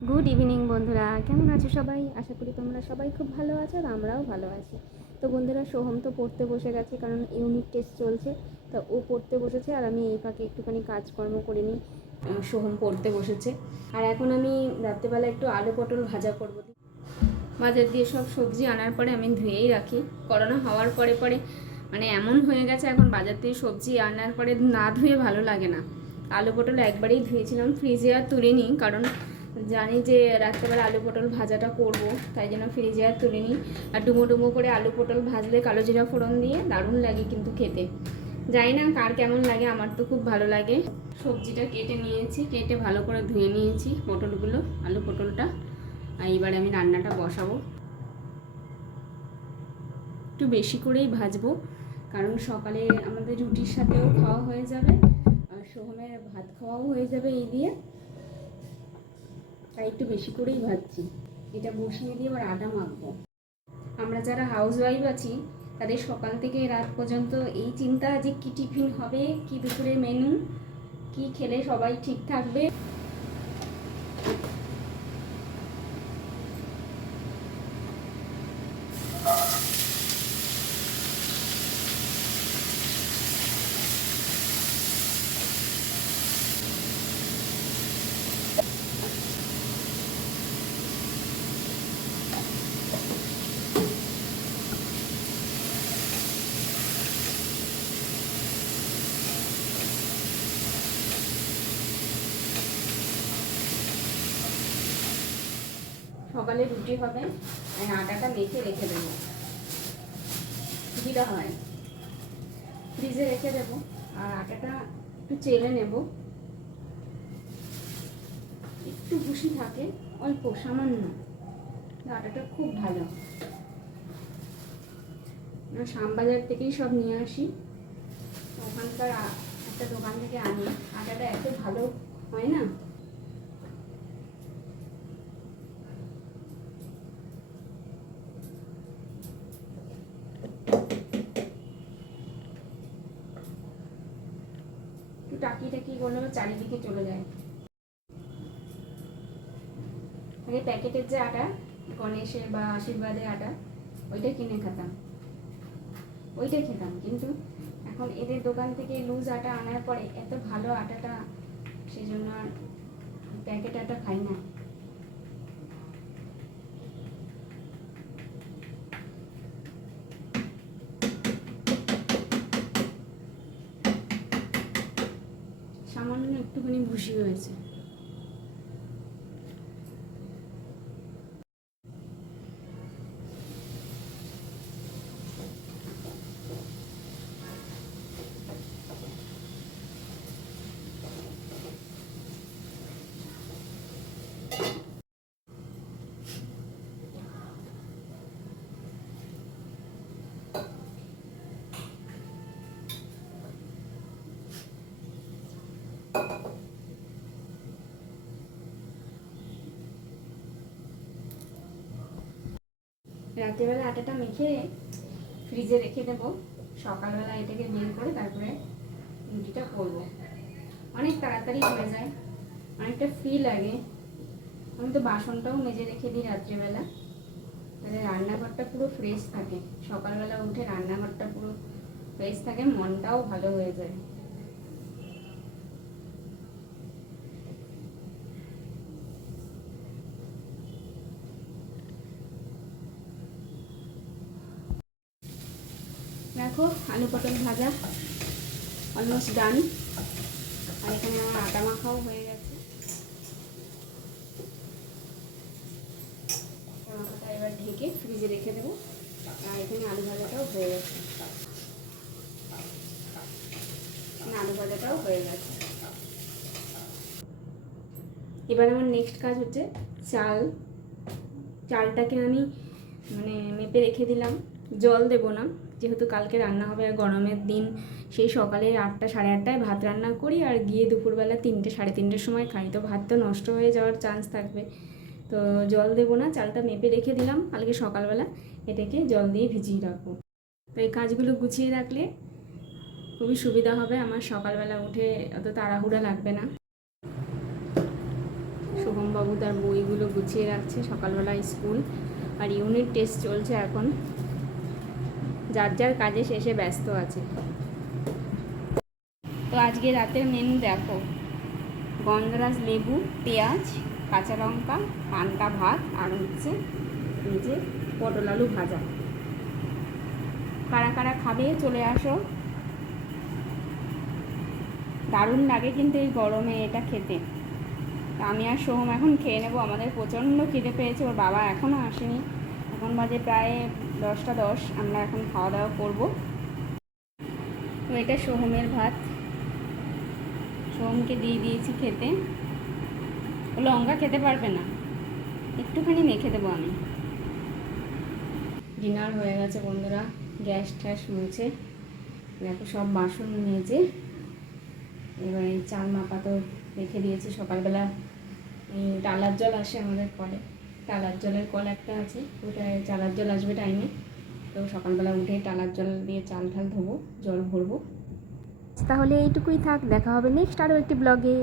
Good evening বন্ধুরা, কেমন আছো সবাই? আশা করি তোমরা সবাই খুব ভালো আছো আর আমরাও ভালো আছি। তো বন্ধুরা, সোহম তো পড়তে বসে গেছে, কারণ ইউনিট টেস্ট চলছে। তো ও পড়তে বসেছে আর আমি এই ফাঁকে একটুখানি কাজকর্ম করে নিই। সোহম পড়তে বসেছে আর এখন আমি রাত্রেবেলা একটু আলু পটল ভাজা করবো। বাজার দিয়ে সব সবজি আনার পরে আমি ধুয়েই রাখি। করোনা হওয়ার পরে পরে মানে এমন হয়ে গেছে, এখন বাজার থেকে সবজি আনার পরে না ধুয়ে ভালো লাগে না। আলু পটল একবারেই ধুয়েছিলাম, ফ্রিজে আর তুলিনি, কারণ জানি যে রাত্রেবেলা আলু পটল ভাজাটা করব, তাই জন্য ফ্রিজে আর তুলিনি। আর ডুমো ডুমো করে আলু পটল ভাজলে কালো জিরা ফোড়ন দিয়ে দারুণ লাগে কিন্তু খেতে। জানি না কার কেমন লাগে, আমার তো খুব ভালো লাগে। সবজিটা কেটে নিয়েছি, কেটে ভালো করে ধুয়ে নিয়েছি পটলগুলো, আলু পটলটা। আর এবারে আমি রান্নাটা বসাবো। একটু বেশি করেই ভাজবো, কারণ সকালে আমাদের রুটির সাথেও খাওয়া হয়ে যাবে আর সোহমের ভাত খাওয়াও হয়ে যাবে এই দিয়ে। তাই একটু বেশি করেই ভাজছি। এটা বসিয়ে দিয়ে এবার আটা মাখবো। আমরা যারা হাউস ওয়াইফ আছি তাদের সকাল থেকে রাত পর্যন্ত এই চিন্তা যে কি টিফিন হবে, কি দুপুরের মেনু, কি খেলে সবাই ঠিক থাকবে। সকালে রুটি হবে, আটাটা মেখে রেখে দেবো, সুবিধা হয়। ফ্রিজে রেখে দেবো আর আটাটা একটু চেলে নেব, একটু ভুসি থাকে, অল্প সামান্য। আটাটা খুব ভালো, শ্যামবাজার থেকেই সব নিয়ে আসি। ওখানকার একটা দোকান থেকে আনি, আটাটা এত ভালো হয় না। একটু টাকি টাকি করলে চারিদিকে চলে যায়। আগে প্যাকেটের যে আটা, গণেশের বা আশীর্বাদের আটা, ওইটা কিনে খেতাম, ওইটা খেতাম। কিন্তু এখন এদের দোকান থেকে লুজ আটা আনার পরে এত ভালো আটাটা, সেই জন্য আর প্যাকেট আটা খাই না। সামান্য একটুখানি ভুসি হয়েছে। রাত্রিবেলা আটাটা মেখে ফ্রিজে রেখে দেবো, সকালবেলা এটাকে বের করে তারপরে রুটিটা করবো। অনেক তাড়াতাড়ি হয়ে যায়, অনেকটা ফ্রি লাগে। আমি তো বাসনটাও মেজে রেখে দিই রাত্রিবেলা, তাহলে রান্নাঘরটা পুরো ফ্রেশ থাকে। সকালবেলা উঠে রান্নাঘরটা পুরো ফ্রেশ থাকে, মনটাও ভালো হয়ে যায়। দেখো, আলু পটল ভাজা অলমোস্ট ডান। আর এখানে আমার আটা মাখাও হয়ে গেছে। আটা মাখাটা এবার ঢেকে ফ্রিজে রেখে দেবো। আর এখানে আলু ভাজাটাও হয়ে গেছে, আলু ভাজাটাও হয়ে গেছে। এবার আমার নেক্সট কাজ হচ্ছে চালটাকে আমি মেপে রেখে দিলাম। জল দেবো না, যেহেতু কালকে রান্না হবে আর গরমের দিন। সেই সকালে 8টা সাড়ে 8টায় ভাত রান্না করি আর গিয়ে দুপুরবেলা 3টে সাড়ে 3টের সময় খাই, তো ভাত তো নষ্ট হয়ে যাওয়ার চান্স থাকবে। তো জল দেবো না, চালটা মেপে রেখে দিলাম। কালকে সকালবেলা এটাকে জল দিয়ে ভিজিয়ে রাখবো। তো এই কাজগুলো গুছিয়ে রাখলে খুবই সুবিধা হবে আমার, সকালবেলা উঠে অত তাড়াহুড়া লাগবে না। শুভমবাবু তার বইগুলো গুছিয়ে রাখছে, সকালবেলা স্কুল আর ইউনিট টেস্ট চলছে এখন, যার যার কাজে শেষে ব্যস্ত আছে। তো আজকে রাতের মেনু দেখো, গন্ধরাজ লেবু, পেঁয়াজ, কাঁচা লঙ্কা, পান্তা ভাত, আর হচ্ছে এই যে পটল আলু ভাজা। কারা কারা খাবে চলে আসো। দারুণ লাগে কিন্তু এই গরমে এটা খেতে। আমি আর সোহম এখন খেয়ে নেবো, আমাদের প্রচণ্ড খিদে পেয়েছে, ওর বাবা এখনও আসেনি, এখন বাজে প্রায় 10টা 10, আমরা এখন খাওয়া দাওয়া করবো। তো এটা সোহমের ভাত, সোহমকে দিয়ে দিয়েছি খেতে, ও লঙ্কা খেতে পারবে না, একটুখানি মেখে দেবো আমি। ডিনার হয়ে গেছে বন্ধুরা, গ্যাস ট্যাস মুছে দেখো সব বাসন মেজে, এবার এই চাল মাপা তো রেখে দিয়েছি। সকালবেলা টালার জল আসে আমাদের কলে, টালার জলের কল একটা আছে, ওটায় চালার জল আসবে টাইমে, তো সকালবেলা উঠে টালার জল দিয়ে চাল ঠাল ধোবো, জল ভরবো। তাহলে এইটুকুই থাক, দেখা হবে নেক্সট আরও একটি ব্লগে।